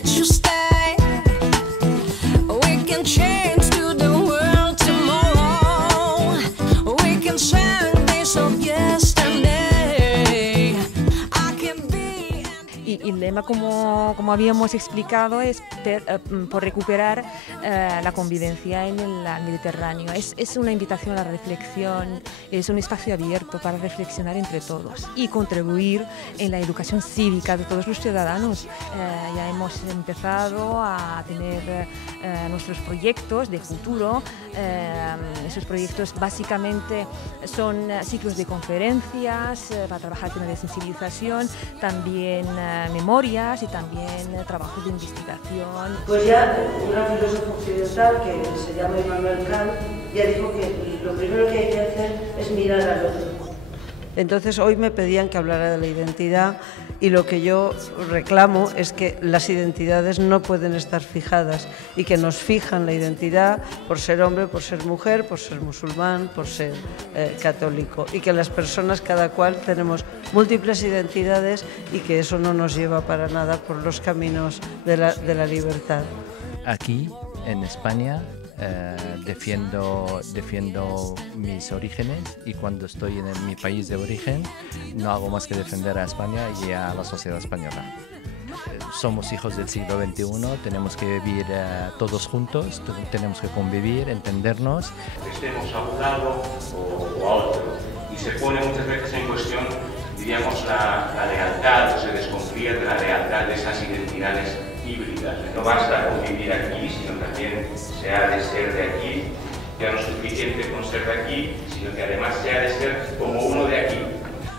let you stay. We can change to the world tomorrow. We can share days of yesterday. I can be. Y el lema, como habíamos explicado, es por recuperar la convivencia en el Mediterráneo. Es una invitación a la reflexión, es un espacio abierto para reflexionar entre todos y contribuir en la educación cívica de todos los ciudadanos. Ya hemos empezado a tener nuestros proyectos de futuro. Esos proyectos básicamente son ciclos de conferencias para trabajar temas de sensibilización, también memorias y también trabajos de investigación. Pues ya un gran filósofo occidental que se llama Immanuel Kant ya dijo que lo primero que hay que hacer es mirar al otro. Entonces hoy me pedían que hablara de la identidad y lo que yo reclamo es que las identidades no pueden estar fijadas y que nos fijan la identidad por ser hombre, por ser mujer, por ser musulmán, por ser católico, y que las personas cada cual tenemos múltiples identidades y que eso no nos lleva para nada por los caminos de la libertad. Aquí en España defiendo mis orígenes, y cuando estoy en mi país de origen no hago más que defender a España y a la sociedad española. Somos hijos del siglo XXI, tenemos que vivir todos juntos, tenemos que convivir, entendernos. Estemos a un lado o a otro, y se pone muchas veces en cuestión, diríamos, la lealtad, o se desconfía de la lealtad de esas identidades híbridas. No basta con vivir aquí, sino también se ha de ser de aquí. Ya no es suficiente con ser de aquí, sino que además se ha de ser como uno de aquí.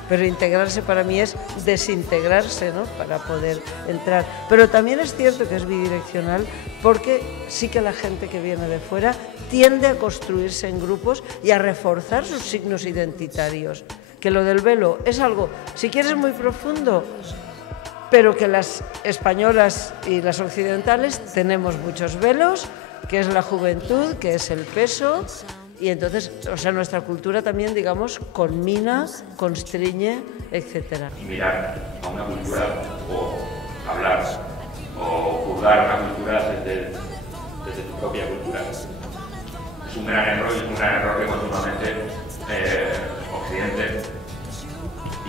Pero integrarse para mí es desintegrarse, ¿no?, para poder entrar. Pero también es cierto que es bidireccional, porque sí que la gente que viene de fuera tiende a construirse en grupos y a reforzar sus signos identitarios. Que lo del velo es algo, si quieres, muy profundo, pero que las españolas y las occidentales tenemos muchos velos, que es la juventud, que es el peso, y entonces, o sea, nuestra cultura también, digamos, conmina, constriñe, etc. Y mirar a una cultura, o hablar, o juzgar una cultura desde tu propia cultura. Es un gran error, y es un gran error que continuamente Occidente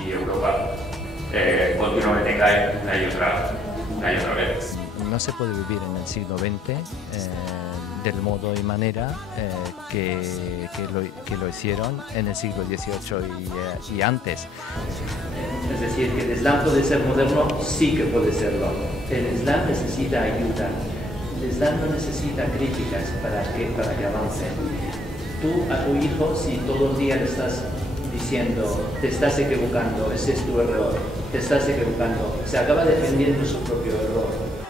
y Europa continuamente cae una y otra vez. No se puede vivir en el siglo XX del modo y manera que lo hicieron en el siglo XVIII y antes. Es decir, que el Islam puede ser moderno, sí que puede serlo. El Islam necesita ayuda. El Islam no necesita críticas para que avance. Tú a tu hijo, si todo el día le estás diciendo, te estás equivocando, ese es tu error, te estás equivocando, se acaba defendiendo su propio error.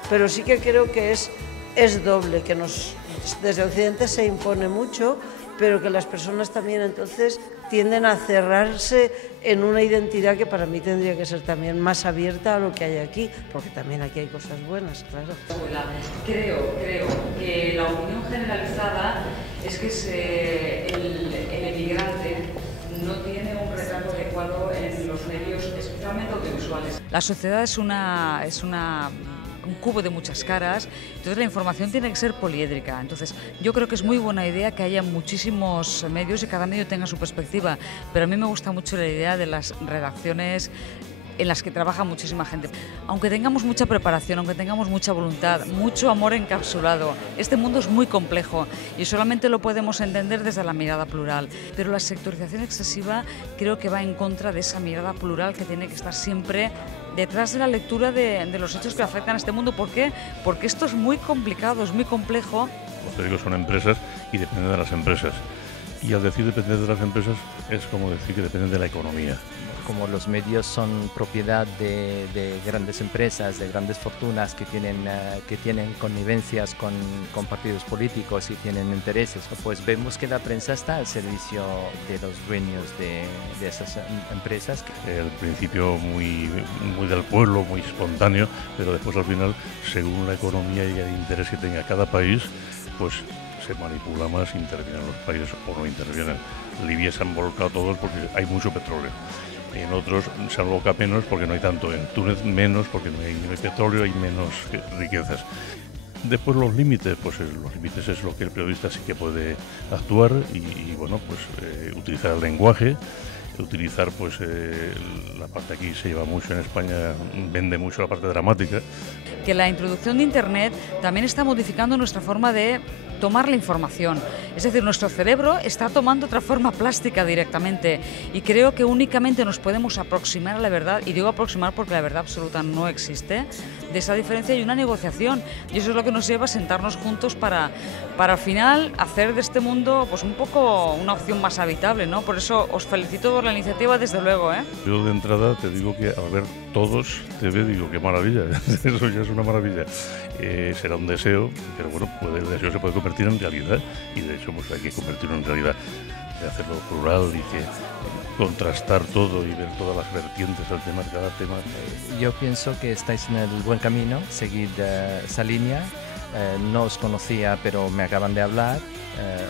Pero sí que creo que es doble, que desde Occidente se impone mucho, pero que las personas también entonces tienden a cerrarse en una identidad que para mí tendría que ser también más abierta a lo que hay aquí, porque también aquí hay cosas buenas, claro. Creo que la opinión generalizada es que el emigrante no tiene un retrato adecuado en los medios, especialmente audiovisuales. La sociedad es un cubo de muchas caras, entonces la información tiene que ser poliédrica. Entonces yo creo que es muy buena idea que haya muchísimos medios y cada medio tenga su perspectiva, pero a mí me gusta mucho la idea de las redacciones en las que trabaja muchísima gente. Aunque tengamos mucha preparación, aunque tengamos mucha voluntad, mucho amor encapsulado, este mundo es muy complejo y solamente lo podemos entender desde la mirada plural. Pero la sectorización excesiva creo que va en contra de esa mirada plural que tiene que estar siempre detrás de la lectura de los hechos que afectan a este mundo. ¿Por qué? Porque esto es muy complicado, es muy complejo. Los periódicos son empresas y dependen de las empresas. Y al decir depender de las empresas es como decir que dependen de la economía. Como los medios son propiedad de grandes empresas, de grandes fortunas que tienen connivencias con partidos políticos y tienen intereses, pues vemos que la prensa está al servicio de los dueños de esas empresas. Al principio muy del pueblo, muy espontáneo, pero después al final, según la economía y el interés que tenga cada país, pues se manipula más, intervienen los países o no intervienen. Libia se han volcado todos porque hay mucho petróleo. En otros se aloca menos porque no hay tanto. En Túnez menos porque no hay petróleo, hay menos riquezas. Después los límites, pues los límites es lo que el periodista sí que puede actuar y bueno, pues utilizar el lenguaje, utilizar pues la parte aquí se lleva mucho en España, vende mucho la parte dramática. Que la introducción de Internet también está modificando nuestra forma de tomar la información. Es decir, nuestro cerebro está tomando otra forma plástica directamente y creo que únicamente nos podemos aproximar a la verdad, y digo aproximar porque la verdad absoluta no existe. De esa diferencia hay una negociación y eso es lo que nos lleva a sentarnos juntos para al final hacer de este mundo pues un poco una opción más habitable, ¿no? Por eso os felicito por la iniciativa, desde luego, ¿eh? Yo de entrada te digo que al ver Todos TV digo qué maravilla, eso ya es una maravilla. Será un deseo, pero bueno, el deseo se puede convertir en realidad y de hecho pues hay que convertirlo en realidad, de hacerlo plural y que contrastar todo y ver todas las vertientes al tema de cada tema. Yo pienso que estáis en el buen camino, seguid esa línea. No os conocía, pero me acaban de hablar.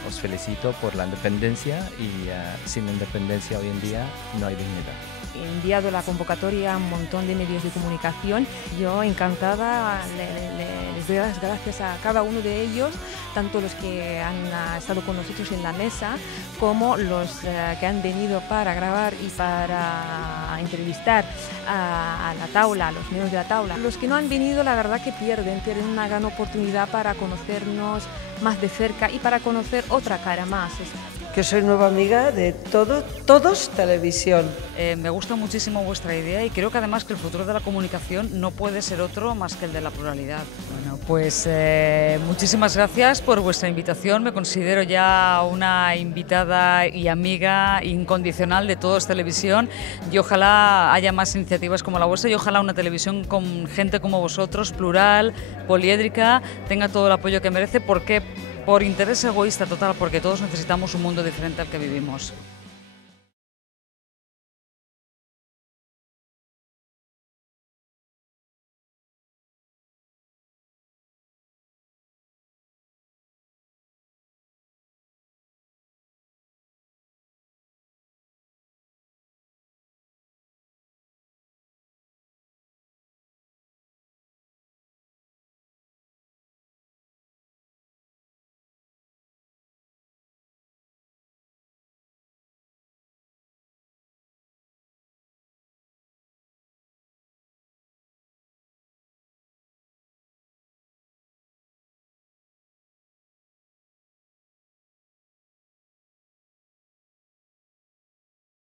Os felicito por la independencia y sin independencia hoy en día no hay dignidad. He enviado la convocatoria a un montón de medios de comunicación. Yo encantada les doy las gracias a cada uno de ellos, tanto los que han estado con nosotros en la mesa como los que han venido para grabar y para entrevistar a la taula, a los miembros de la taula. Los que no han venido, la verdad que pierden una gran oportunidad para conocernos más de cerca y para conocer otra cara más. Que soy nueva amiga de Todos Televisión. Me gusta muchísimo vuestra idea y creo que además que el futuro de la comunicación no puede ser otro más que el de la pluralidad. Bueno, pues muchísimas gracias por vuestra invitación. Me considero ya una invitada y amiga incondicional de Todos Televisión y ojalá haya más iniciativas como la vuestra y ojalá una televisión con gente como vosotros, plural, poliédrica, tenga todo el apoyo que merece, porque por interés egoísta total, porque todos necesitamos un mundo diferente al que vivimos.